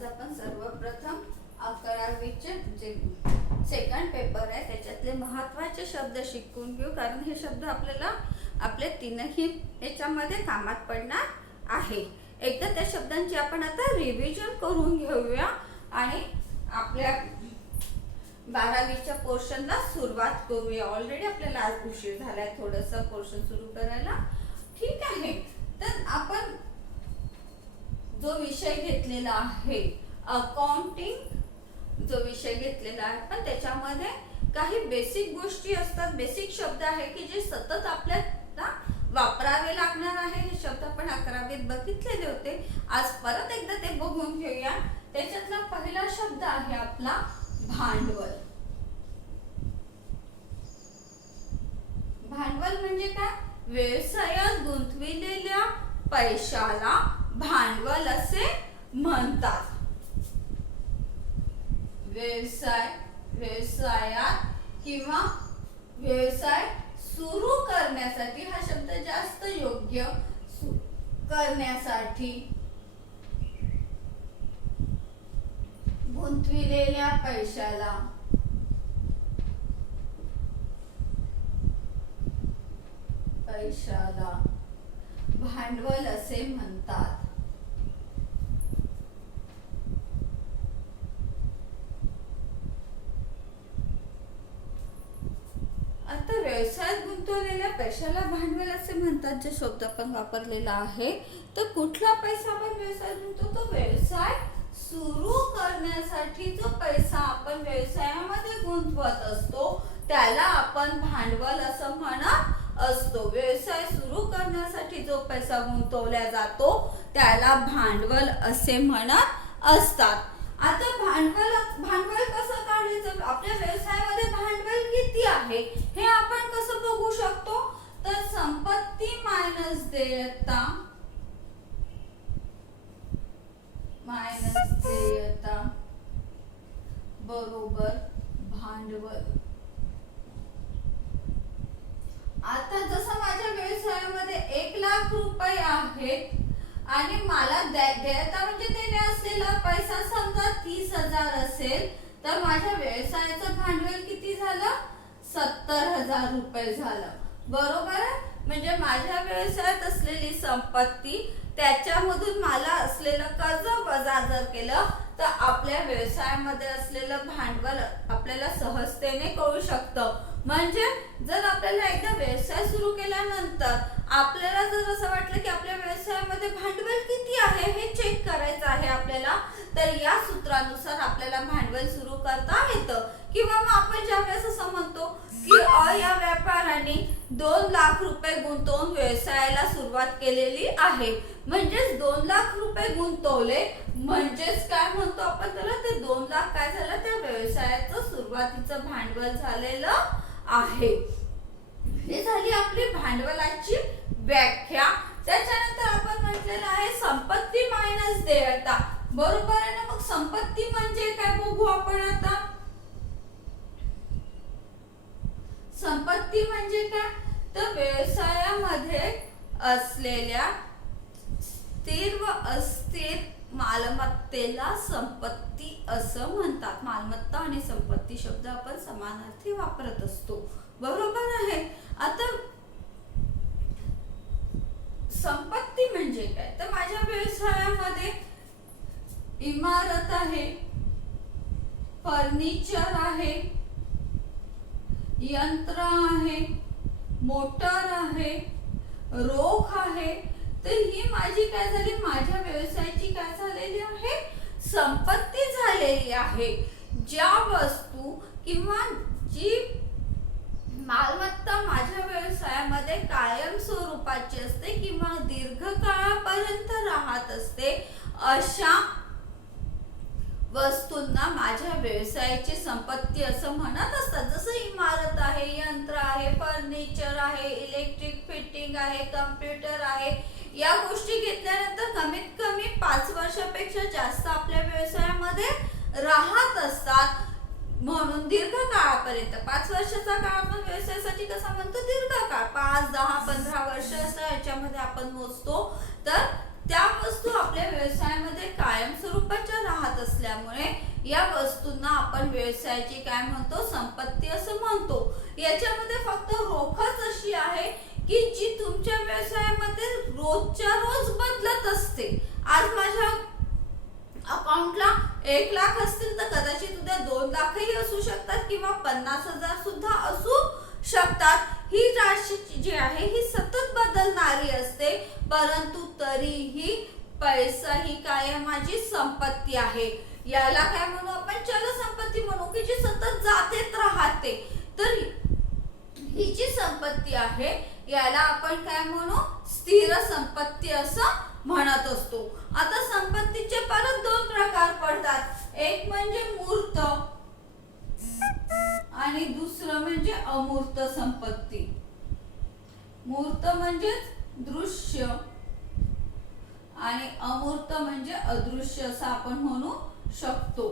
आज आपण सर्वप्रथम 11वीचे जे सेकंड पेपर आहे त्याच्यातले महत्त्वाचे शब्द शिकून घेऊ, कारण हे शब्द आपल्याला आपल्या तीनही याच्यामध्ये कामात पडणार आहे. एकदा त्या शब्दांची आपण आता रिव्हिजन करून घेऊया आणि आपल्या 12वीच्या पोर्शनला सुरुवात करूया. ऑलरेडी आपल्याला आज उशीर झालाय थोडंसं पोर्शन सुरू करायला. ठीक आहे, तर आपण जो विषय घेतलेला आहे अकाउंटिंग जो विषय घेतलेला आहे, पण त्याच्यामध्ये काही बेसिक गोष्टी असतात, बेसिक शब्द आहे की जे सतत आपल्याला वापरावे लागणार आहे. हे शब्द आपण 11वीत बघितलेले होते. आज परत एकदा ते बघून घेऊया. त्याच्यातला पहिला शब्द आहे आपला भांडवल. भांडवल म्हणजे काय? व्यवसायात गुंतविलेल्या पैशाला भांडवल असे म्हणतात. व्यवसायात किंवा व्यवसाय सुरू करण्यासाठी, हा शब्द जास्त योग्य, करण्यासाठी गुंतविलेल्या पैशाला भांडवल असे म्हणतात. आता व्यवसायात गुंतवलेल्या पैशाला भांडवल असे म्हणतात जे शब्द आपण वापरलेला आहे, तर कुठला पैसा आपण व्यवसायात गुंतवतो? व्यवसाय सुरू करण्यासाठी जो पैसा आपण व्यवसायामध्ये गुंतवत असतो त्याला आपण भांडवल असं म्हणत असतो. व्यवसाय सुरू करण्यासाठी जो पैसा गुंतवला जातो त्याला भांडवल असे म्हणत असतात. आता भांडवल कसं काढायचं? आपल्या व्यवसायामध्ये भांडवल किती आहे हे आपण कसं बघू शकतो? तर संपत्ती मायनस देयता बरोबर भांडवल. आता जसं माझ्या व्यवसायामध्ये 1 लाख रुपये आहेत आणि मला देयता म्हणजे देणे असलेला पैसा समजा 30,000 असेल, तर माझ्या व्यवसायाचं भांडवल किती झालं? 70,000 रुपये झालं. बरोबर आहे. म्हणजे माझ्या व्यवसायात असलेली संपत्ती त्याच्यामधून मला असलेलं कर्ज वजा जर केलं तर आपल्या व्यवसायामध्ये असलेलं भांडवल आपल्याला सहजतेने कळू शकतं. म्हणजे जर आपल्याला एकदा व्यवसाय सुरू केल्यानंतर आपल्याला जर असं वाटलं की आपल्या व्यवसायामध्ये भांडवल किती आहे हे चेक करायचं आहे आपल्याला, तर या सूत्रानुसार आपल्याला भांडवल सुरू करता येतं. किंवा मग आपण ज्यावेळेस असं म्हणतो की या व्यापाऱ्याने 2 लाख रुपये गुंतवून व्यवसायाला सुरुवात केलेली आहे, म्हणजेच 2 लाख रुपये गुंतवले म्हणजेच काय म्हणतो आपण त्याला? ते 2 लाख काय झालं? त्या व्यवसायाचं सुरुवातीचं भांडवल झालेलं आहे. हे झाली आपली भांडवलाची व्याख्या. त्याच्यानंतर आपण म्हटलेलं आहे संपत्ती मायनस देयता. बरोबर आहे ना? मग संपत्ती म्हणजे काय बघू आपण आता. संपत्ती म्हणजे काय? तर व्यवसायामध्ये असलेल्या स्थिर व अस्थिर मालमत्तेला संपत्ती असं म्हणतात. मालमत्ता आणि संपत्ती शब्द आपण समानार्थी वापरत असतो. बरोबर आहे. आता संपत्ती म्हणजे काय? तर माझ्या व्यवसायामध्ये इमारत आहे, फर्निचर आहे, यंत्र आहे, मोटर आहे, रोख आहे. तर ही माझी काय झाली? माझ्या व्यवसायाची काय झालेली आहे? संपत्ती झालेली आहे. ज्या वस्तू किंवा जी मालमत्ता माझ्या व्यवसायामध्ये कायम स्वरूपाची असते किंवा दीर्घकाळापर्यंत राहत असते, अशा वस्तूंना माझ्या व्यवसायाची संपत्ती असं म्हणत असतात. जसं इमारत आहे, यंत्र आहे, फर्निचर आहे, इलेक्ट्रिक फिटिंग आहे, कम्प्युटर आहे. या गोष्टी घेतल्यानंतर कमीत कमी 5 वर्षापेक्षा जास्त आपल्या व्यवसायामध्ये राहत असतात. म्हणून दीर्घ काळापर्यंत 5 वर्षाचा काळ आपण व्यवसायासाठी कसा म्हणतो? दीर्घ काळ. 5, 10, 15 वर्ष असं याच्यामध्ये आपण मोजतो. तर त्या वस्तू आपल्या व्यवसायामध्ये कायम स्वरूपाच्या राहत या वस्तूंना आपण व्यवसायाची काय म्हणतो, संपत्ती असं म्हणतो. याच्यामध्ये फक्त रोखच अशी आहे की जी तुमच्या व्यवसायामध्ये रोजच्या रोज बदलत असते. आज माझ्या अकाउंटला 1 लाख असतील तर कदाचित उद्या 2 लाखही असू शकतात किंवा 50,000 सुद्धा असू शकतात. ही राशी जी आहे ही सतत बदलणारी असते, परंतु तरीही पैसा ही काय माझी संपत्ती आहे. याला काय म्हणू आपण, चल संपत्ती म्हणू, की जी सतत जातेच राहते. तर ही जी संपत्ती आहे याला आपण काय म्हणू, स्थिर संपत्ती असं म्हणत असतो. आता संपत्तीचे परत 2 प्रकार पडतात. एक म्हणजे मूर्त आणि दुसरं म्हणजे अमूर्त संपत्ती. मूर्त म्हणजे दृश्य आणि अमूर्त म्हणजे अदृश्य असं आपण म्हणू शकतो.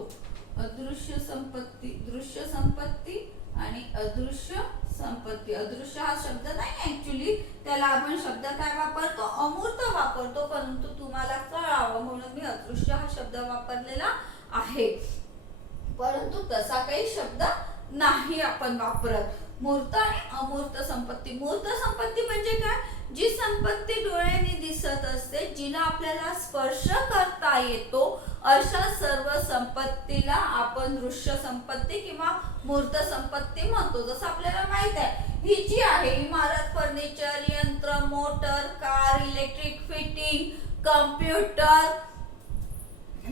अदृश्य संपत्ती, दृश्य संपत्ती आणि अदृश्य संपत्ती. अदृश्य हा शब्द नाही ऍक्च्युली, त्याला आपण शब्द काय वापरतो, अमूर्त वापरतो, परंतु तुम्हाला कळावं म्हणून मी अदृश्य हा शब्द वापरलेला आहे, परंतु तसा काही शब्द नाही आपण वापरत. मूर्त आणि अमूर्त संपत्ती. मूर्त संपत्ती म्हणजे काय, जी संपत्ती डोळ्यांनी दिसत असते, जिला आपल्याला स्पर्श करता येतो, अशा सर्व संपत्तीला आपण दृश्य संपत्ती किंवा मूर्त संपत्ती म्हणतो. जसं आपल्याला माहित आहे, ही जी आहे इमारत, फर्निचर, यंत्र, motor, car, electric fitting, computer,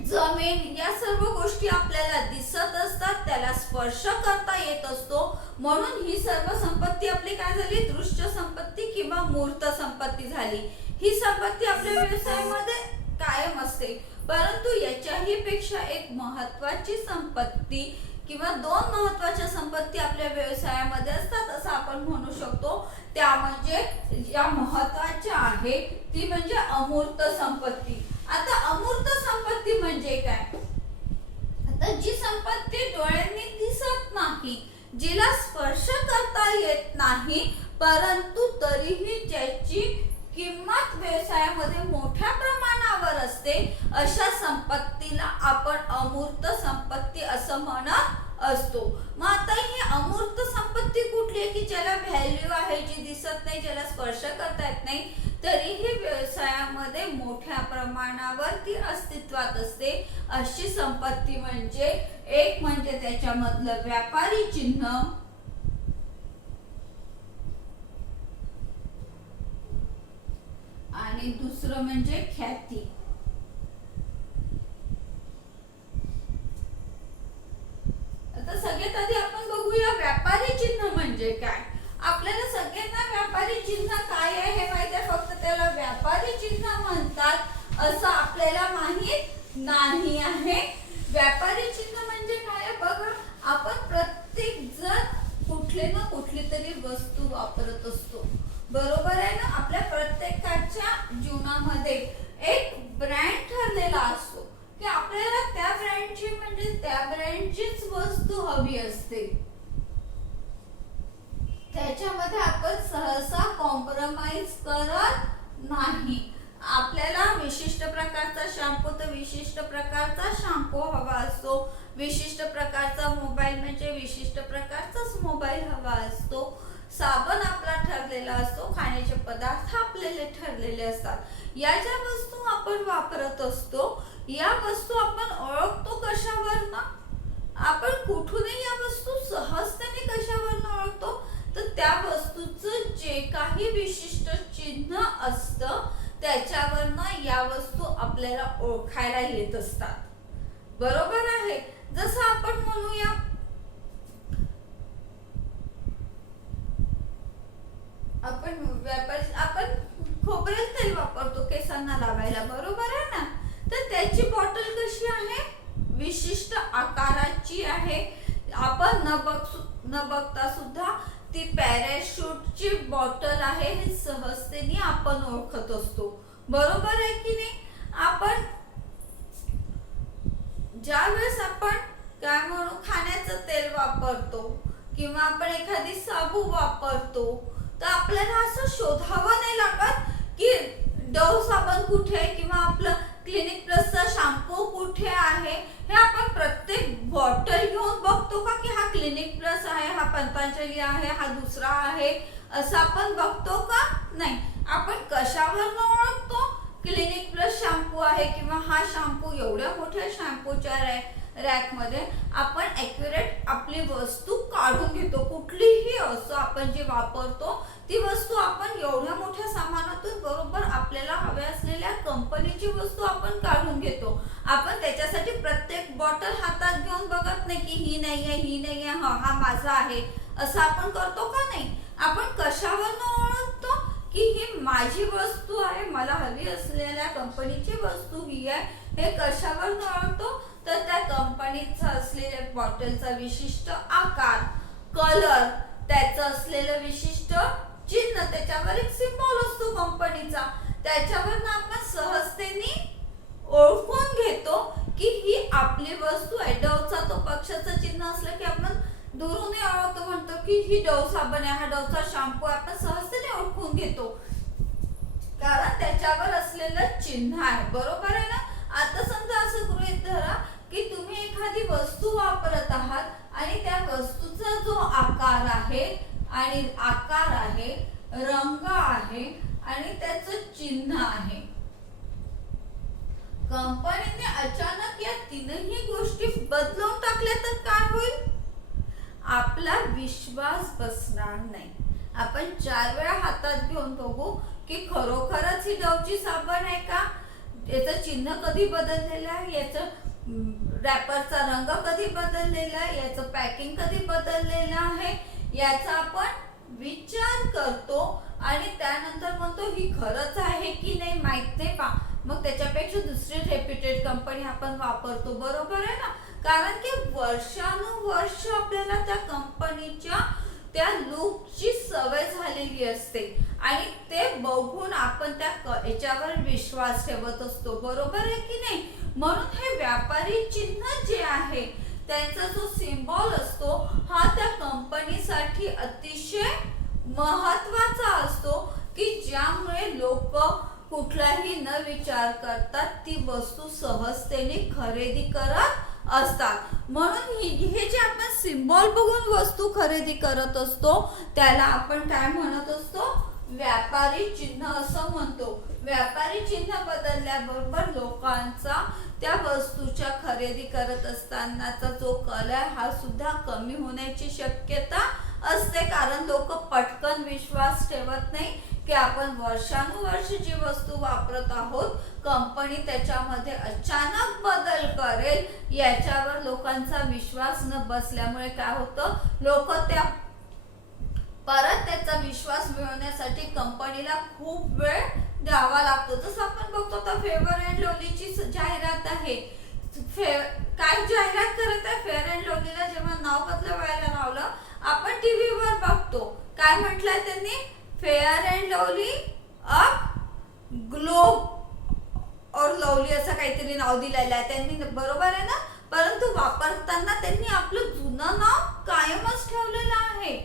जमीन, या सर्व गोष्टी आपल्याला दिसत असतात, त्याला स्पर्श करता येत असतो, म्हणून ही सर्व संपत्ती आपली काय झाली, दृश्य संपत्ती किंवा मूर्त संपत्ती झाली. ही संपत्ती आपल्या व्यवसायामध्ये कायम असते, परंतु याच्याही पेक्षा एक महत्वाची संपत्ती किंवा 2 महत्वाच्या संपत्ती आपल्या व्यवसायामध्ये असतात असं आपण म्हणू शकतो. त्या म्हणजे या महत्वाच्या आहे ती म्हणजे अमूर्त संपत्ती. आता अमूर्त संपत्ती म्हणजे काय, आता जी संपत्ती डोळ्यांनी दिसत नाही, जिला स्पर्श करता येत नाही, परंतु तरीही ज्याची किंमत व्यवसायामध्ये मोठ्या प्रमाणावर असते, अशा संपत्तीला आपण अमूर्त संपत्ती असं म्हणत असतो. मग आता ही अमूर्त संपत्ती कुठली आहे की ज्याला व्हॅल्यू आहे, जी दिसत नाही, ज्याला स्पर्श करता येत नाही, तरीही व्यवसायामध्ये मोठ्या प्रमाणावर ती अस्तित्वात असते, अशी संपत्ती म्हणजे एक म्हणजे त्याच्यामधलं व्यापारी चिन्ह आणि दुसरं म्हणजे ख्याती. आता सगळ्यात आधी आपण बघूया व्यापारी चिन्ह म्हणजे काय. आपल्याला सगळ्यांना व्यापारी चिन्ह काय आहे हे माहिती आहे, फक्त त्याला व्यापारी चिन्ह म्हणतात असं आपल्याला माहित नाही आहे. व्यापारी चिन्ह म्हणजे काय बघा, आपण प्रत्येक जण कुठले ना कुठली तरी वस्तू वापरत असतो, बरोबर आहे ना. आपल्या प्रत्येकाच्या जीवनामध्ये एक ब्रँड ठरलेला असतो की आपल्याला त्या ब्रँडची म्हणजे त्या ब्रँडचीच वस्तू हवी असते, त्याच्यामध्ये आपण सहसा कॉम्प्रोमाइज करत नाही. आपल्याला विशिष्ट प्रकारचा शॅम्पू तर विशिष्ट प्रकारचा शॅम्पू हवा असतो, विशिष्ट प्रकारचा मोबाईल म्हणजे विशिष्ट प्रकारचाच मोबाईल हवा असतो, साबण आपला ठरलेला असतो, खाण्याचे पदार्थ आपल्याला ठरलेले असतात. या ज्या वस्तू आपण वापरत असतो, या वस्तू आपण ओळखतो कशावरनं, आपण कुठूनही या वस्तू सहजतेने कशावरनं ओळखतो, तर त्या वस्तूचं जे काही विशिष्ट चिन्ह असतं त्याच्यावरनं या वस्तू आपल्याला ओळखायला येत असतात, बरोबर आहे. जसं आपण म्हणूया आपण खोबरेल तेल वापरतो केसांना लावायला, बरोबर आहे ना. तर त्याची बॉटल कशी आहे, विशिष्ट आकाराची आहे. आपण न बघता सुद्धा ती पॅराशूटची बॉटल आहे हे सहजतेने आपण ओळखत असतो, बरोबर आहे की नाही. आपण ज्यावेळेस आपण काय म्हणू खाण्याचं तेल वापरतो किंवा आपण एखादी साबू वापरतो, तर आपल्याला असं शोधावं नाही लागत की डव साबण कुठे किंवा आपलं क्लिनिक प्लसचा शॅम्पू कुठे आहे, हे आपण प्रत्येक बॉटल घेऊन बघतो का की हा क्लिनिक प्लस आहे, हा पतंजली आहे, हा दुसरा आहे, असं आपण बघतो का? नाही. आपण कशावर ओळखतो? क्लिनिक प्लस शॅम्पू आहे किंवा हा शॅम्पू, एवढ्या मोठ्या शॅम्पूच्या रॅक मध्ये आपण ॲक्युरेट आपली वस्तू काढून घेतो. कुठलीही असो आपण जे वापरतो ती वस्तू आपण एवढ्या मोठ्या सामानातून बरोबर आपल्याला हव्या असलेल्या कंपनीची वस्तू आपण काढून घेतो. आपण त्याच्यासाठी प्रत्येक बॉटल हातात घेऊन बघत नाही की ही नाही आहे, ही नाही आहे, हा माझा आहे, असं आपण करतो का? नाही. आपण कशावर ओळखतो की ही माझी वस्तू आहे, मला हवी असलेल्या कंपनीची वस्तू ही आहे, हे कशावर ओळखतो? तर त्या कंपनीचा असलेल्या बॉटलचा विशिष्ट आकार, कलर, त्याचं असलेलं विशिष्ट चिन्ह, त्याच्यावर एक सिम्बॉल असतो कंपनीचा, त्याच्यावर आपण सहजतेने ओळखून घेतो की ही आपली वस्तू आहे. डवचा तो पक्षाचं चिन्ह असलं की आपण दुरून ओळखतो, म्हणतो की ही डव साबण आहे, हा डवचा शॅम्पू, आपण सहजतेने ओळखून घेतो कारण त्याच्यावर असलेलं चिन्ह आहे. बरोबर आहे ना? आता समजा असं गृहीत धरा की तुम्ही एखादी वस्तू वापरत आहात आणि त्या वस्तूचा जो आकार आहे रंग आहे आणि त्याचं चिन्ह आहे, कंपनीने अचानक या तीनही गोष्टी बदलून टाकल्या तर काय होईल? आपला विश्वास बसणार नाही. आपण 4 वेळा हातात घेऊन बघू की खरोखरच ही डवची साबण आहे का, याचं चिन्ह कधी बदललेलं आहे, याचं रॅपरचा रंग कधी बदललेला आहे, याचं पॅकिंग कधी बदललेलं आहे, याचा आपण विचार करतो आणि त्यानंतर म्हणतो ही खरंच आहे की नाही माहित नाही पा, मग त्याच्यापेक्षा दुसरी रेप्युटेड कंपनी आपण वापरतो. बरोबर आहे ना? कारण की वर्षानुवर्ष आपल्याला त्या कंपनीच्या त्या लुकची सवय झालेली असते आणि ते बघून आपण त्या याच्यावर विश्वास ठेवत असतो. बरोबर आहे की नाही? म्हणून हे व्यापारी चिन्ह जे आहे त्यांचा जो सिम्बॉल असतो हा त्या कंपनीसाठी अतिशय महत्त्वाचा असतो की ज्यामुळे लोक कुठलाही न विचार करता ती वस्तू सहजतेने खरेदी करत असतात. म्हणून हे जे आपण सिम्बॉल बघून वस्तू खरेदी करत असतो त्याला आपण काय म्हणत असतो? व्यापारी चिन्ह असं म्हणतो. व्यापारी चिन्ह बदलल्याबरोबर लोकांचा त्या वस्तूच्या खरेदी करत असतानाचा जो कल आहे हा सुद्धा कमी होण्याची शक्यता असते कारण लोक पटकन विश्वास ठेवत नाही की आपण वर्षानुवर्ष जी वस्तू वापरत आहोत कंपनी त्याच्यामध्ये अचानक बदल करेल, याच्यावर लोकांचा विश्वास न बसल्यामुळे काय होतं, लोक त्या परत त्याचा विश्वास मिळवण्यासाठी कंपनीला खूप वेळ द्यावा लागतो. जसं आपण बघतो आता फेअर अँड लवलीची जाहिरात आहे, काय जाहिरात करत आहे फेअर अँड लवलीला, जेव्हा नाव बदलवायला लावलं आपण टीव्हीवर बघतो काय म्हटलंय त्यांनी, fair and lovely up glow और लवली असं काहीतरी नाव दिलेलं आहे त्यांनी. बरोबर आहे ना? परंतु वापरताना त्यांनी आपलं जुनं नाव कायमच ठेवलेलं आहे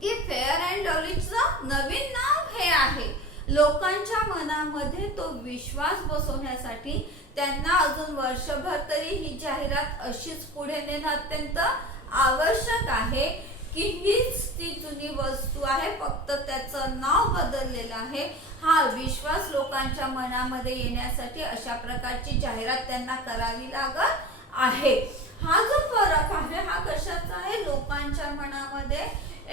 की फेअर अँड लवलीचं नवीन नाव हे आहे. लोकांच्या मनामध्ये तो विश्वास बसवण्यासाठी त्यांना अजून वर्षभर तरी ही जाहिरात अशीच पुढे नेणं अत्यंत आवश्यक आहे की हीच ती जुनी वस्तू आहे, फक्त त्याचं नाव बदललेलं आहे. हा विश्वास लोकांच्या मनामध्ये येण्यासाठी अशा प्रकारची जाहिरात त्यांना करावी लागत आहे. हा जो फरक आहे हा कशाचा आहे, लोकांच्या मनामध्ये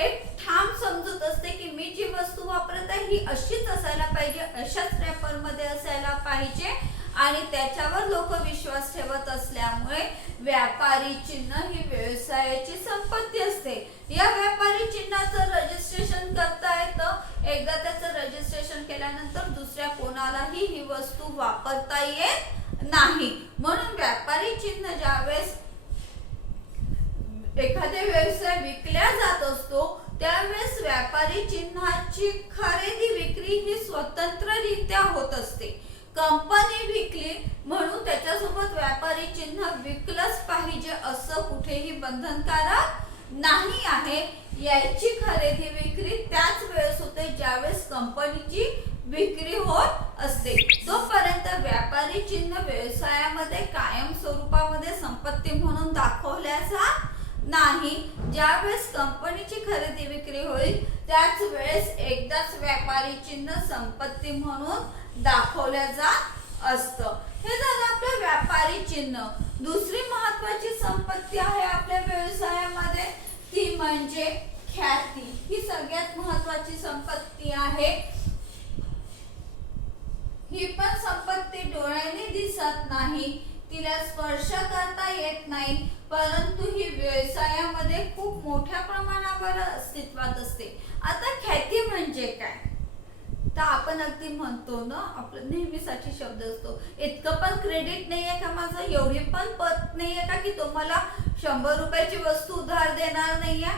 एक ठाम समजूत असते की मी जी वस्तू वापरत आहे ही अशीच असायला पाहिजे, अशाच रॅपर मध्ये असायला पाहिजे आणि त्याच्यावर लोक विश्वास ठेवत असल्यामुळे व्यापारी चिन्ह ही व्यवसायाची संपत्ती असते. या व्यापारी चिन्हाचं रजिस्ट्रेशन करता येतं, एकदा त्याचं रजिस्ट्रेशन केल्यानंतर दुसऱ्या कोणालाही ही वस्तू वापरता येत नाही. म्हणून व्यापारी चिन्ह ज्यावेळेस एखाद्या व्यवसाय विकल्या जात असतो त्यावेळेस व्यापारी चिन्हाची खरेदी विक्री ही स्वतंत्ररित्या होत असते. कंपनी विकली म्हणून त्याच्यासोबत व्यापारी चिन्ह विकलंच पाहिजे असं कुठेही बंधनकारक नाही आहे. याची खरेदी विक्री त्याच वेळेस होते ज्यावेळेस कंपनीची विक्री होत असते. तोपर्यंत व्यापारी चिन्ह व्यवसायामध्ये कायम स्वरूपामध्ये नाही. ज्यावेळेस कंपनीची खरेदी विक्री होईल त्याच वेळेस एकदाच व्यापारी चिन्ह संपत्ती म्हणून दाखवल्या जात असतं. हे झालं आपलं व्यापारी चिन्ह. दुसरी महत्वाची संपत्ती आहे आपल्या व्यवसायामध्ये ती म्हणजे ख्याती. ही सगळ्यात महत्वाची संपत्ती आहे. ही पण संपत्ती डोळ्याने दिसत नाही, तिला स्पर्श करता येत नाही, परंतु ही व्यवसायामध्ये खूप मोठ्या प्रमाणावर अस्तित्वात असते. आता ख्याती म्हणजे काय तर आपण अगदी म्हणतो ना, आपलं नेहमीसाठी शब्द असतो, इतकं पण क्रेडिट नाहीये का माझं, एवढी पण पत नाहीये का की तुम्हाला 100 रुपयाची वस्तू उधार देणार नाहीये.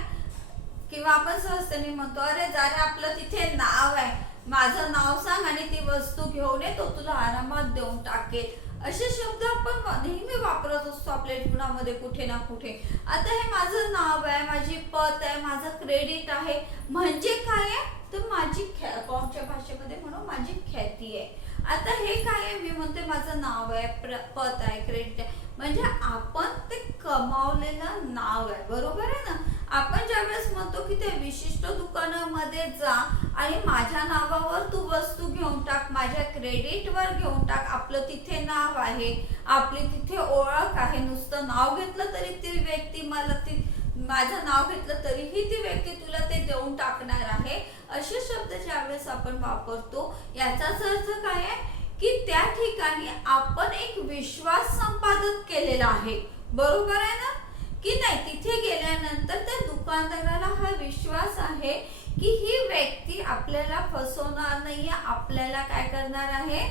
किंवा आपण सहजतेने म्हणतो अरे जरा आपलं तिथे नाव आहे, माझं नाव सांग आणि ती वस्तू घेऊन ये, तो तुला आरामात देऊन टाकेल. असे शब्द आपण नेहमी वापरत असतो आपल्या जीवनामध्ये कुठे ना कुठे. आता हे माझं नाव आहे, माझी पत आहे, माझं क्रेडिट आहे, म्हणजे काय आहे तर माझी अकाउंटच्या भाषेमध्ये म्हणून माझी ख्याती आहे. आता हे काय आहे, मी म्हणते माझं नाव आहे, पत आहे, क्रेडिट आहे, म्हणजे आपण ते कमावलेलं नाव आहे. बरोबर आहे ना. आपण ज्यावेळेस म्हणतो की त्या विशिष्ट दुकानामध्ये जा आणि माझ्या नावावर तू वस्तू घेऊन टाक, माझ्या क्रेडिटवर घेऊन टाक, आपलं तिथे नाव आहे, आपली तिथे ओळख आहे, नुसतं नाव घेतलं तरी ती व्यक्ती माझं नाव घेतलं तरीही ती व्यक्ती तुला ते देऊन टाकणार आहे. असे शब्द ज्यावेळेस आपण वापरतो याचाच अर्थ काय आहे की त्या ठिकाणी आपण एक विश्वास संपादित केलेला आहे. बरोबर आहे ना की नाही. तिथे गेल्यानंतर त्या दुकानदाराला हा विश्वास आहे की ही व्यक्ती आपल्याला फसवणार नाहीये, आपल्याला काय करणार आहे,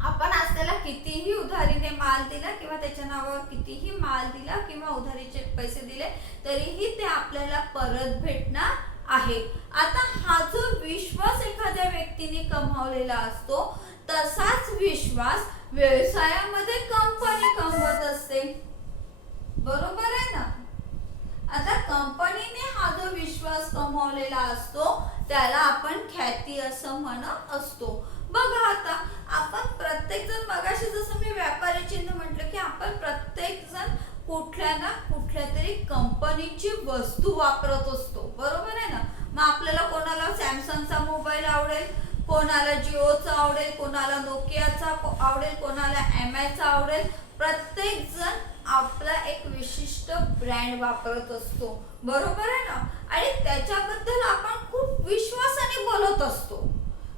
आपण आज त्याला कितीही उधारीने माल दिला किंवा त्याच्या नावावर कितीही माल दिला किंवा उधारीचे पैसे दिले तरीही ते आपल्याला परत भेटणार आहे. आता हा जो विश्वास एखाद्या व्यक्तीने कमावलेला असतो तसाच विश्वास व्यवसायामध्ये कंपनी कमवत असते. बरोबर आहे ना. आता कंपनीने हा जो विश्वास कमावलेला असतो त्याला आपण ख्याती असं म्हणत असतो. बघा आता आपण प्रत्येक जण, मगाशी जसं मी व्यापारी चिन्ह म्हटलं की आपण प्रत्येक जण कुठल्या ना कुठल्या तरी कंपनीची वस्तू वापरत असतो. बरोबर आहे ना. मग आपल्याला कोणाला सॅमसंगचा मोबाईल आवडेल, कोणाला जिओचा आवडेल, कोणाला नोकियाचा आवडेल, कोणाला एमआयचा आवडेल. प्रत्येक जण आपला एक विशिष्ट ब्रँड वापरत असतो. बरोबर आहे ना. आणि त्याच्याबद्दल आपण खूप विश्वासाने बोलत असतो.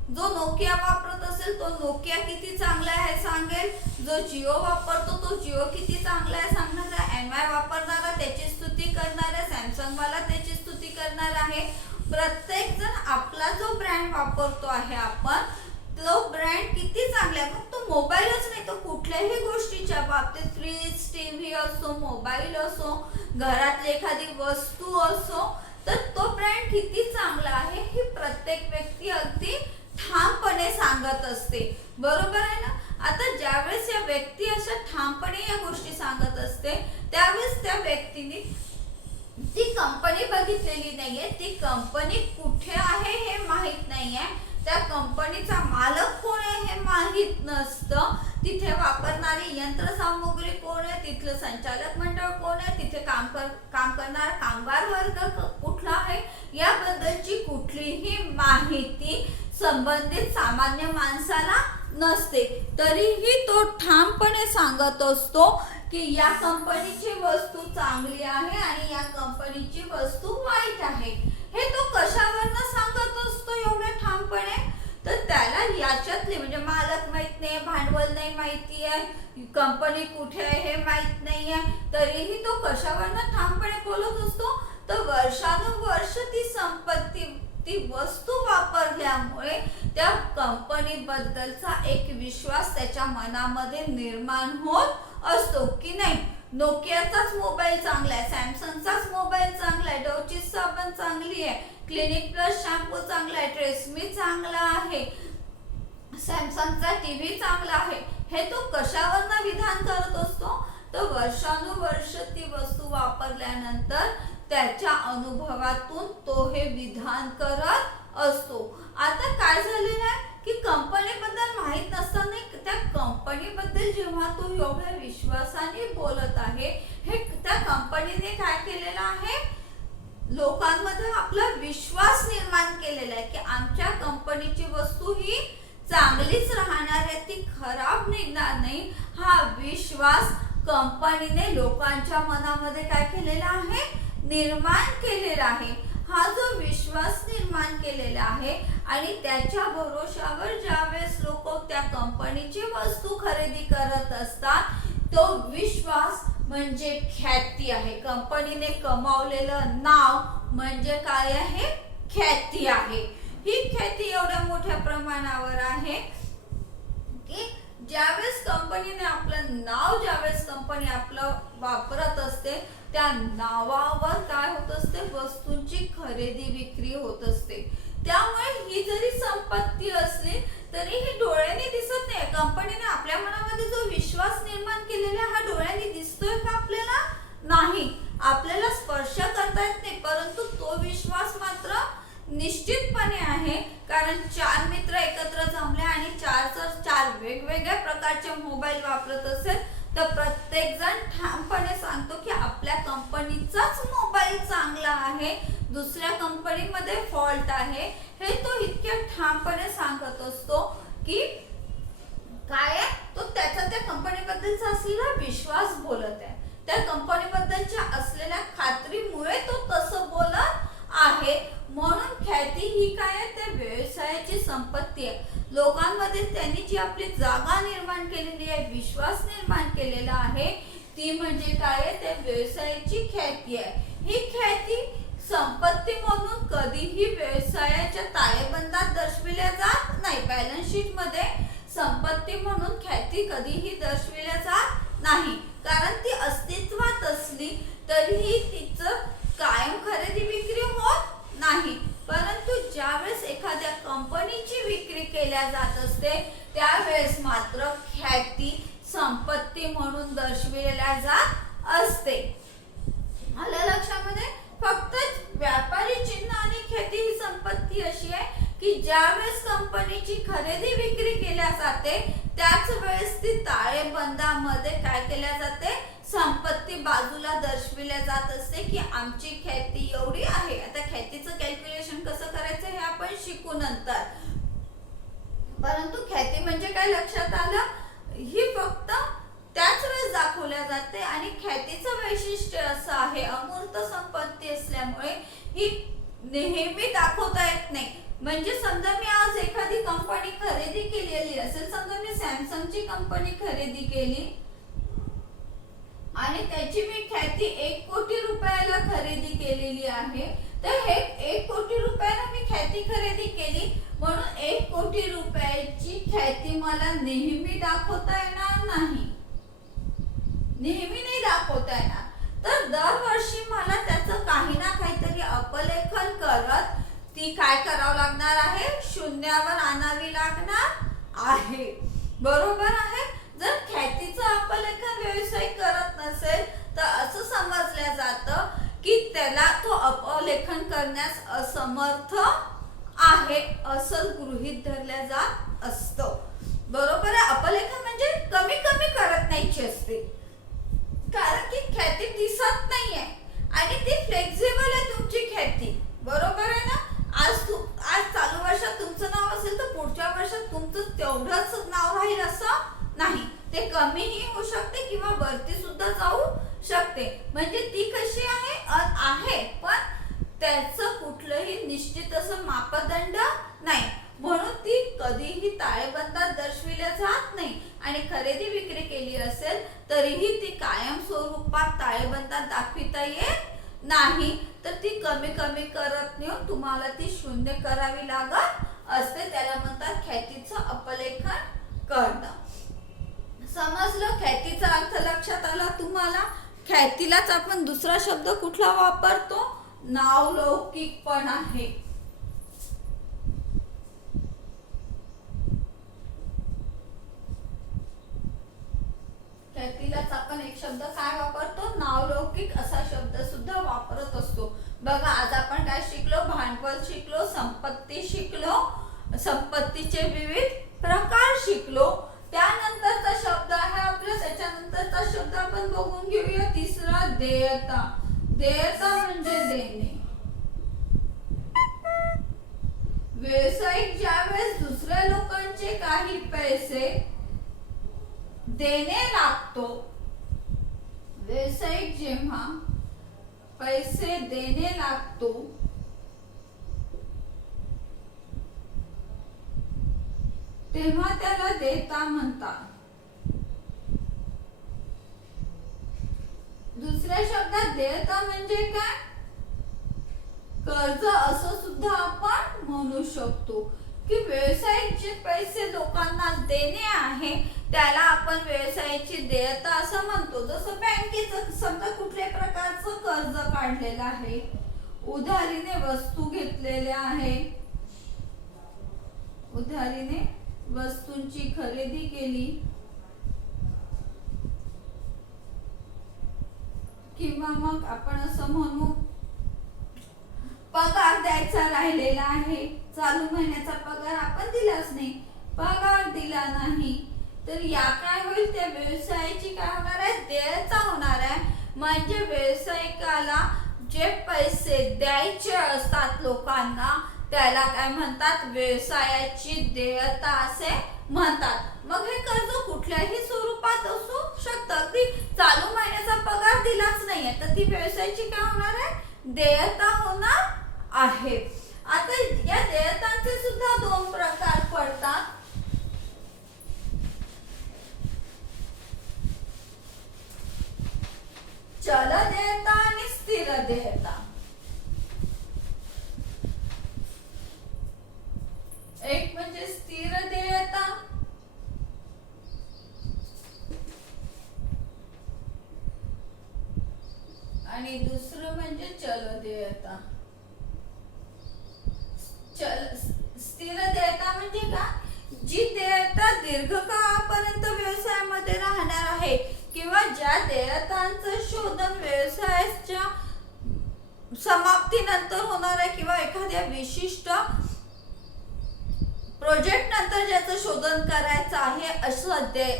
जो नोकिया वापरत असेल तो नोकिया किती चांगला आहे सांगेल, जो जिओ वापरतो तो जिओ किती चांगला आहे सांगणार आहे, एमआय वापरणारा त्याची स्तुती करणार आहे, सॅमसंग वाला त्याची स्तुती करणार आहे. प्रत्येक जण आपला जो ब्रँड वापरतो आहे आपण तो ब्रँड किती चांगला आहे. मग तो मोबाईलच नाही तर कुठल्याही गोष्टीच्या बाबतीत, फ्रीज, टीव्ही असो, मोबाईल असो, घरातली एखादी वस्तू असो, तर तो ब्रँड किती चांगला आहे ही प्रत्येक व्यक्ती अगदी ठामपणे सांगत असते. बरोबर आहे ना. आता ज्यावेळेस या व्यक्ती अशा ठामपणे या गोष्टी सांगत असते त्यावेळेस त्या व्यक्तीने ती कंपनी बघितलेली नाहीये, ती कंपनी कुठे आहे हे माहित नाहीये, त्या कंपनीचा मालक कोण आहे हे माहित नसतं, तिथे वापरणारी यंत्रसामुग्री कोण आहे, तिथलं संचालक मंडळ कोण आहे, तिथे काम करणारा कामगार वर्ग कुठला आहे याबद्दलची कुठलीही माहिती संबंधित सामान्य माणसाला नसते. तरीही तो ठामपणे सांगत असतो की या कंपनीची वस्तू चांगली आहे आणि या कंपनीची वस्तू वाईट आहे. हे तो कशावरनं सांगत असतो एवढ्या ठामपणे तर त्याला याच्यातले म्हणजे मालक माहित नाही, भांडवल नाही माहिती आहे, कंपनी कुठे आहे हे माहित नाही आहे, तरीही तो कशावरनं ठामपणे बोलत असतो तर वर्षानुवर्ष ती संपत्ती, ती वस्तू वापरल्यामुळे त्या कंपनी बद्दलचा एक विश्वास त्याच्या मनामध्ये निर्माण होत असतो की नाही. नोकियाचाच मोबाईल चांगला आहे, सॅमसंगचाच मोबाईल चांगला आहे, डोव्हची साबण चांगली आहे, क्लिनिक प्लस शॅम्पू चांगला आहे, ट्रेसमी चांगला आहे, सॅमसंगचा टीव्ही चांगला आहे. हे तो कशावरनं विधान करत असतो तर वर्षानुवर्ष ती वस्तू वापरल्यानंतर त्याच्या अनुभवातून तो हे विधान करत असतो. आता काय झालेलं आहे की कंपनीबद्दल माहित नसताना त्या कंपनीबद्दल जेव्हा तो एवढ्या विश्वासाने बोलत आहे, हे त्या कंपनी कंपनीने काय केलेलं आहे, लोकांमध्ये आपला विश्वास निर्माण केलेला आहे की आमच्या कंपनीची वस्तू ही चांगलीच राहणार आहे, ती खराब निघणार नाही, हा विश्वास कंपनीने लोकांच्या मनामध्ये काय केलेला आहे, निर्माण केलेला आहे. हा जो विश्वास निर्माण केलेला आहे आणि त्याच्या भरोशावर ज्यावेळेस लोक त्या कंपनीची वस्तू खरेदी करत असतात, तो विश्वास म्हणजे ख्याती आहे. कंपनीने कमावलेलं नाव म्हणजे काय आहे, ख्याती आहे. ही ख्याती एवढ्या मोठ्या प्रमाणावर आहे की ज्यावेळेस कंपनीने आपलं नाव, ज्यावेळेस कंपनी आपलं वापरत असते, त्या नावावर काय होत असते, वस्तूंची खरेदी विक्री होत असते. त्यामुळे ही जरी संपत्ती असली तरी ही डोळ्यांनी दिसत नाही. कंपनीने आपल्या मनामध्ये जो विश्वास निर्माण केलेला हा डोळ्यांनी दिसतोय का आपल्याला, नाही, आपल्याला स्पर्श करता येत नाही, परंतु तो विश्वास मात्र निश्चितपणे आहे. कारण 4 मित्र एकत्र जमले आणि 4 वेगवेगळ्या प्रकारचे मोबाईल वापरत असेल तर प्रत्येक जण ठामपणे सांगतो की आपल्या कंपनीचाच मोबाईल चांगला आहे, दुसऱ्या कंपनीमध्ये फॉल्ट आहे, हे तो इतक्या ठामपणे सांगत असतो की काय आहे, तो त्याचा त्या कंपनीबद्दलचा असलेला विश्वास बोलत आहे. त्या कंपनीबद्दलच्या असलेल्या खात्रीमुळे तो तसं बोलत आहे. म्हणून ख्याती ही काय आहे, त्या व्यवसायाची संपत्ती आहे. लोकांमध्ये त्यांनी जी आपली जागा निर्माण केलेली आहे, विश्वास निर्माण केलेला आहे, ती म्हणजे काय आहे, त्या व्यवसायाची ख्याती आहे. ही ख्याती संपत्ती म्हणून कधीही व्यवसायाच्या ताळेबंदात दर्शविल्या जात नाही. बॅलन्स शीट मध्ये संपत्ती म्हणून ख्याती कधीही दर्शविल्या जात नाही, कारण ती अस्तित्वात असली तरीही तिचं कायम खरेदी विक्री होत नाही. परंतु ज्यावेळेस एखाद्या कंपनीची विक्री केल्या जात असते त्यावेळेस मात्र ख्याती संपत्ती म्हणून दर्शविल्या जात असते. आलं लक्षामध्ये? फक्त व्यापारी चिन्ह आणि ख्याती ही संपत्ती अशी आहे की ज्यावेळेस कंपनीची खरेदी विक्री केल्या जाते त्याच वेळेस ती ताळेबंदामध्ये काय केल्या जाते, संपत्ती बाजूला दर्शविल्या जात असते की आमची ख्याती एवढी आहे. आता ख्यातीचं कॅल्क्युलेशन कसं करायचं हे आपण शिकू नंतर. परंतु ख्याती म्हणजे काय लक्षात आलं, ही फक्त त्याच वेळेस दाखवल्या जाते आणि ख्यातीचं वैशिष्ट्य असं आहे, अमूर्त संपत्ती असल्यामुळे ही नेहमी दाखवता येत नाही. म्हणजे समजा मी आज एखादी कंपनी खरेदी केलेली असेल, समजा मी सॅमसंगची कंपनी खरेदी केली आणि त्याची मी ख्याती 1 कोटी रुपयाला खरेदी केलेली आहे, तर हे 1 कोटी रुपयाला मी ख्याती खरेदी केली म्हणून 1 कोटी रुपयाची ख्याती मला नेहमी दाखवता येणार नाही, नेहमी नाही दाखवता येणार. तर दरवर्षी मला त्याचं काही ना काहीतरी अपलेखन करत ती काय करावं लागणार आहे, शून्यावर आणावी लागणार आहे. बरोबर आहे? जर ख्यातीचं अपलेखन व्यवसाय करत नसेल तर असं समजलं जातं की त्याला तो अपलेखन करण्यास असमर्थ आहे असं गृहीत धरल्या जात असतं. बरोबर आहे? अपलेखन म्हणजे कमी कमी करत नाहीची असते, कारण की ख्याती दिसत नाहीये आणि ती फ्लेक्झिबल आहे तुमची ख्याती. बरोबर आहे ना? आज चालू वर्षात तुमचं नाव असेल तर पुढच्या वर्षात तुमचं तेवढंच नाव राहील असं नाही, ते कमीही होऊ शकते किंवा वरती सुद्धा जाऊ शकते. म्हणजे ती कशी आहे पण त्याचं कुठलंही निश्चित असं मापदंड नाही, म्हणून ती कधीही ताळेबंदात दर्शविल्या जात नाही. आणि खरेदी विक्री केली असेल तरीही ती कायम स्वरूपात ताळेबंदात दाखविता येत नाही, तर ती कमी कमी करत नेऊन तुम्हाला ती शून्य करावी लागत असते. त्याला म्हणतात ख्यातीचं अपलेखन करणं. समजलं? ख्यातीचा अर्थ लक्षात आला तुम्हाला? ख्यातीलाच आपण दुसरा शब्द कुठला वापरतो, नावलौकिक पण आहे. ख्यातीलाच आपण एक शब्द काय वापरतो, नावलौकिक असा शब्द सुद्धा वापरत असतो. बघा आज आपण काय शिकलो, भांडवल शिकलो, संपत्ती शिकलो, संपत्तीचे विविध प्रकार शिकलो. त्यानंतरचा शब्द आहे आपला, त्याच्यानंतरचा शब्द आपण बघून घेऊया तिसरा, देयता. काही पैसे देणे लागतो, व्यावसायिक जेव्हा पैसे देणे लागतो तेव्हा त्याला देयता म्हणतात. दुसऱ्या शब्दात देयता म्हणजे काय? कर्ज असं सुद्धा आपण म्हणू शकतो की व्यवसायिक जे पैसे लोकांना देणे आहे त्याला आपण व्यवसायाची देयता असं म्हणतो. जसं बँकेचं समजा कुठल्या प्रकारचं कर्ज काढलेलं आहे, उधारीने वस्तू घेतलेल्या आहे, उधारीने वस्तूंची खरेदी केली किंवा मग आपण असं म्हणू पगार द्यायचा राहिलेला आहे, चालू महिन्याचा पगार आपण दिलाच नाही, पगार दिला नाही, तर या काय होईल? त्या व्यवसायाची काय होणार आहे? देयता होणार आहे. म्हणजे व्यवसायिकाला जे पैसे द्यायचे असतात लोकांना त्याला काय म्हणतात? व्यवसायाची देयता असे म्हणतात. मग हे कर्ज कुठल्याही स्वरूपात असू शकतं. अगदी चालू महिन्याचा पगार दिलाच नाहीये तर ती व्यवसायाची काय होणार आहे? देयता होणार आहे. आता या देयतांचे सुद्धा दोन प्रकार पडतात. चल देयता आणि स्थिर देयता. एक म्हणजे स्थिर देयता आणि दुसरं म्हणजे चल देयता. स्थिर देयता म्हणजे का? जी देयता दीर्घकाळापर्यंत व्यवसायामध्ये राहणार आहे किंवा ज्या देयतांचं शोधन व्यवसायाच्या समाप्तीनंतर होणार आहे किंवा एखाद्या विशिष्ट प्रोजेक्ट नंतर ज्याचं शोधन करायचं आहे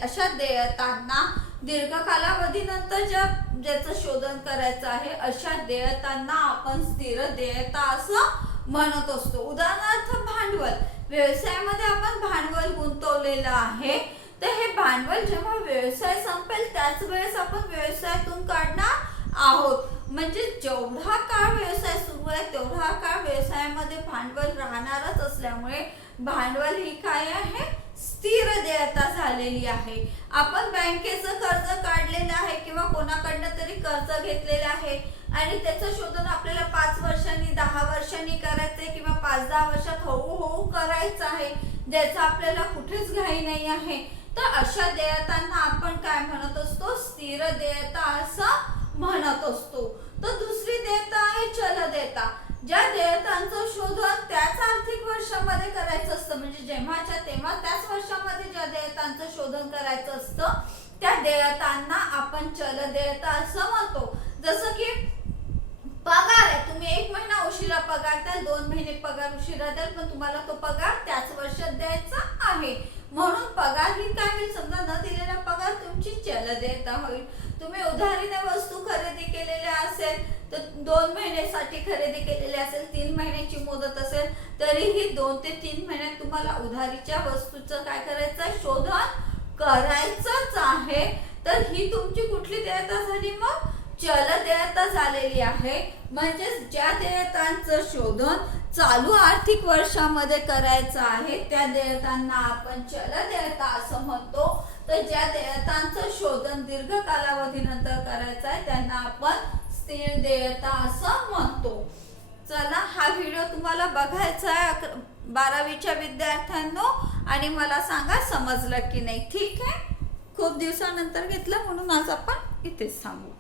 अशा देयतांना दीर्घ कालावधीनंतर ज्याचं शोधन करायचं आहे अशा देयतांना आपण स्थिर देयता असं म्हणत असतो. उदाहरणार्थ भांडवल. व्यवसायामध्ये आपण भांडवल गुंतवलेलं आहे तर हे भांडवल जेव्हा व्यवसाय संपेल त्याच वेळेस आपण व्यवसायातून काढणार आहोत. म्हणजे जेवढा काळ व्यवसाय सुरू आहे तेवढा काळ व्यवसायामध्ये भांडवल राहणारच असल्यामुळे भांडवल ही काय आहे? स्थिर देयता झालेली आहे. आपण बँकेचं कर्ज काढलेलं आहे किंवा कोणाकडनं तरी कर्ज घेतलेलं आहे आणि त्याचं शोधन आपल्याला 5 वर्षांनी 10 वर्षांनी करायचंय किंवा 5-10 वर्षात हळूहळू करायचं आहे, ज्याचा आपल्याला कुठेच घाई नाही आहे, तर अशा देयतांना आपण काय म्हणत असतो? स्थिर देयता असं म्हणत असतो. तर दुसरी देयता आहे चल देयता. ज्या देयतांचं शोधन त्याच आर्थिक वर्षामध्ये करायचं असतं, म्हणजे जेव्हाच्या तेव्हा त्याच वर्षामध्ये ज्या देयतांचं शोधन करायचं असतं त्या देयतांना आपण चल देयता असं म्हणतो. जसं की पगार आहे, तुम्ही 1 महिना उशिरा पगार द्याल, 2 महिने पगार उशिरा द्याल, पण तुम्हाला तो पगार त्याच वर्षात द्यायचा आहे. म्हणून पगार ही काय होईल? समजा न दिलेला पगार तुमची चल देयता होईल. तुम्ही उधारीने वस्तू खरेदी केलेल्या असेल तर 2 महिन्यासाठी खरेदी केलेली असेल, 3 महिन्याची मुदत असेल तरीही 2 ते 3 महिन्यात तुम्हाला उधारीच्या वस्तूचं काय करायचं? शोधन करायचंच आहे. तर ही तुमची कुठली देयता झाली? मग चल देयता झालेली आहे. म्हणजे ज्या देयतांचं शोधन चालू आर्थिक वर्षामध्ये करायचं आहे त्या देयतांना आपण चल देयता असं म्हणतो. तर ज्या देयतांचं शोधन दीर्घ कालावधीनंतर करायचं आहे त्यांना आपण स्थिर देयता असं म्हणतो. चला, हा व्हिडिओ तुम्हाला बघायचा आहे 12वीच्या विद्यार्थ्यांनो आणि मला सांगा समजलं की नाही. ठीक आहे, खूप दिवसानंतर घेतलं म्हणून आज आपण इथेच थांबू.